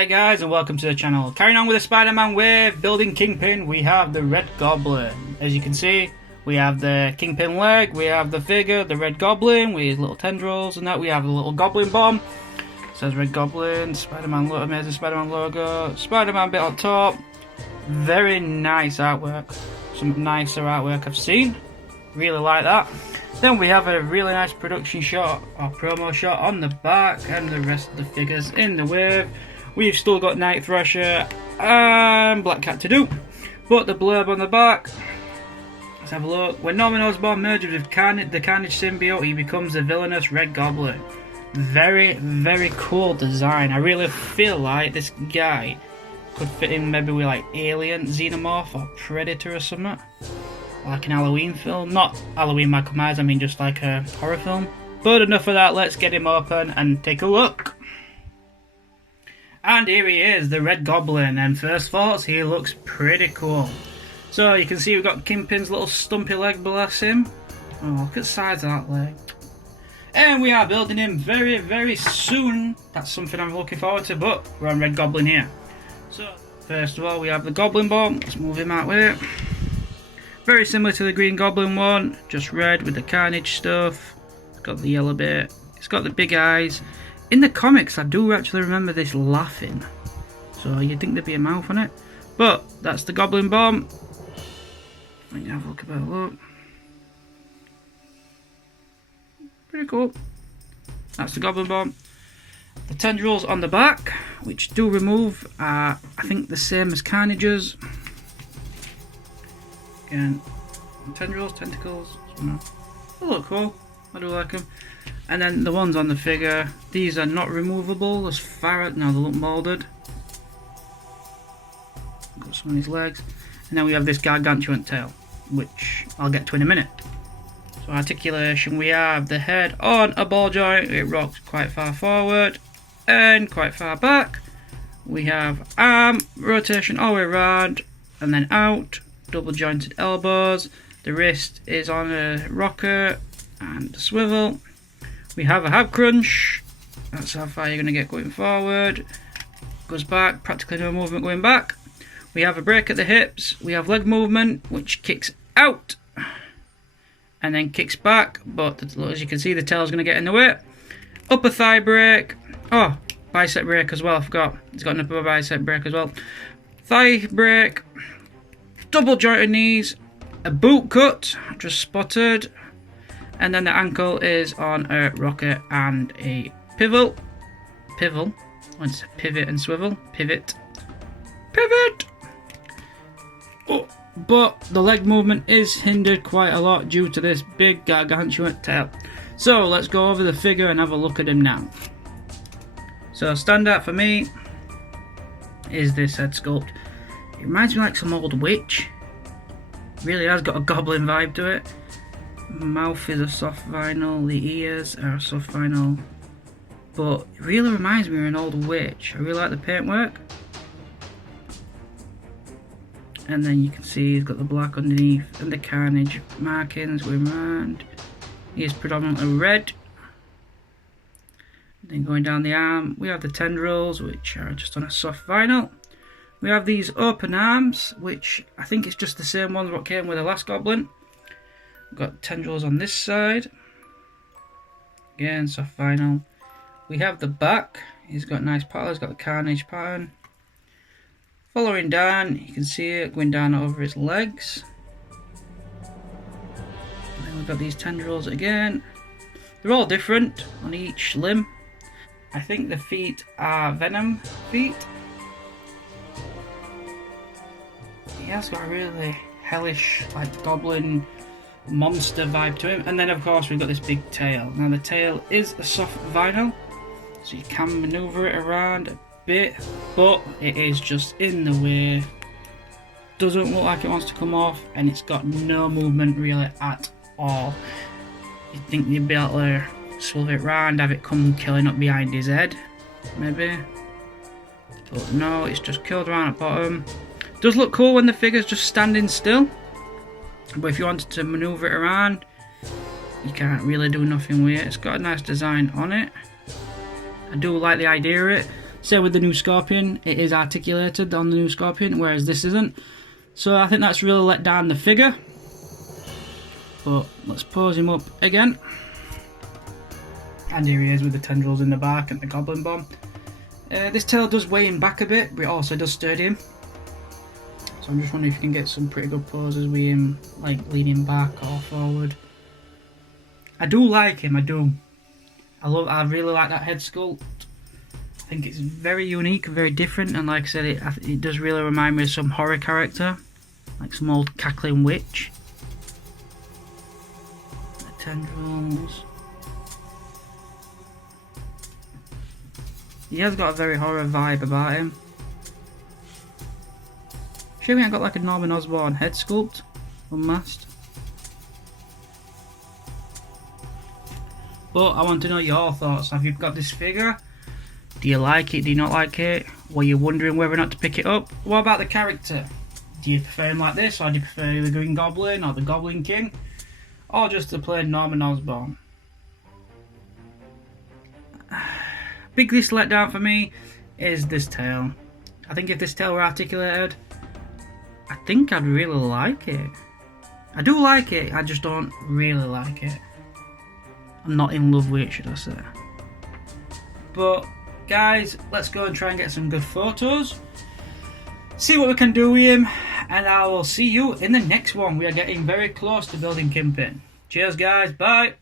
Alright guys, and welcome to the channel. Carrying on with the Spider-Man with Building Kingpin, we have the Red Goblin. As you can see, we have the Kingpin leg, we have the figure, the Red Goblin with his little tendrils and that. We have a little Goblin bomb. It says Red Goblin, Spider-Man, amazing Spider-Man logo, Spider-Man bit on top. Very nice artwork. Some nicer artwork I've seen. Really like that. Then we have a really nice production shot or promo shot on the back and the rest of the figures in the wave. We've still got Night Thrasher and Black Cat to do. But the blurb on the back, let's have a look. When Norman Osbourne merges with the Carnage symbiote, he becomes the villainous Red Goblin. Very, very cool design. I really feel like this guy could fit in maybe with like Alien, Xenomorph or Predator or something. Like an Halloween film. Not Halloween Michael Myers, I mean just like a horror film. But enough of that, let's get him open and take a look. And here he is, the Red Goblin, and first thoughts, he looks pretty cool. So you can see we've got Kingpin's little stumpy leg, bless him. Oh, look at the size of that leg. And we are building him very, very soon. That's something I'm looking forward to, but we're on Red Goblin here. So, first of all, we have the Goblin bomb. Let's move him out with it. Very similar to the Green Goblin one, just red with the Carnage stuff. It's got the yellow bit. It's got the big eyes. In the comics, I do actually remember this laughing. So you'd think there'd be a mouth on it. But that's the Goblin bomb. Let me have a look about a look. Pretty cool. That's the Goblin bomb. The tendrils on the back, which do remove, are I think the same as Carnage's. Again, tendrils, tentacles, they look cool. I do like them. And then the ones on the figure, these are not removable as far as now they look moulded. Got some of his legs, and then we have this gargantuan tail, which I'll get to in a minute. So articulation, we have the head on a ball joint. It rocks quite far forward and quite far back. We have arm rotation all the way around and then out. Double jointed elbows. The wrist is on a rocker and a swivel. We have a hab crunch. That's how far you're going to get going forward. Goes back, practically no movement going back. We have a break at the hips. We have leg movement, which kicks out and then kicks back. But as you can see, the tail's going to get in the way. Upper thigh break. Oh, bicep break as well. I forgot. It's got an upper bicep break as well. Thigh break. Double jointed knees, a boot cut, just spotted, and then the ankle is on a rocker and a pivot. It's pivot and swivel. Pivot. Oh, but the leg movement is hindered quite a lot due to this big gargantuan tail. So let's go over the figure and have a look at him now. So standout for me is this head sculpt. It reminds me like some old witch. Really has got a goblin vibe to it. Mouth is a soft vinyl, the ears are a soft vinyl. But it really reminds me of an old witch. I really like the paintwork. And then you can see he's got the black underneath and the Carnage markings going around. He is predominantly red. Then going down the arm, we have the tendrils, which are just on a soft vinyl. We have these open arms, which I think it's just the same ones what came with the last Goblin. We've got tendrils on this side. Again, soft vinyl. We have the back. He's got nice pattern. He's got the Carnage pattern. Following down, you can see it going down over his legs. And then we've got these tendrils again. They're all different on each limb. I think the feet are Venom feet. He has got a really hellish, like goblin monster vibe to him. And then of course we've got this big tail. Now the tail is a soft vinyl, so you can maneuver it around a bit, but it is just in the way. Doesn't look like it wants to come off, and it's got no movement really at all. You'd think you'd be able to swerve it round, have it come killing up behind his head, maybe. But no, it's just killed around at bottom. Does look cool when the figure's just standing still, but if you wanted to maneuver it around, you can't really do nothing with it. It's got a nice design on it. I do like the idea of it. Same with the new Scorpion, it is articulated on the new Scorpion, whereas this isn't. So I think that's really let down the figure. But let's pose him up again. And here he is with the tendrils in the back and the Goblin bomb. This tail does weigh him back a bit, but it also does sturdy him. So I'm just wondering if you can get some pretty good poses with him, like leaning back or forward. I do like him, I do. I really like that head sculpt. I think it's very unique, very different, and like I said, it does really remind me of some horror character, like some old cackling witch. The tendrils. He has got a very horror vibe about him. Sure, we ain't got like a Norman Osbourne head sculpt, unmasked. But I want to know your thoughts. Have you got this figure? Do you like it? Do you not like it? Were you wondering whether or not to pick it up? What about the character? Do you prefer him like this, or do you prefer the Green Goblin or the Goblin King? Or just the plain Norman Osbourne? Biggest letdown for me is this tail. I think if this tail were articulated, I think I'd really like it. I do like it, I just don't really like it. I'm not in love with it, should I say. But guys, let's go and try and get some good photos. See what we can do with him, and I will see you in the next one. We are getting very close to building Kingpin. Cheers guys, bye!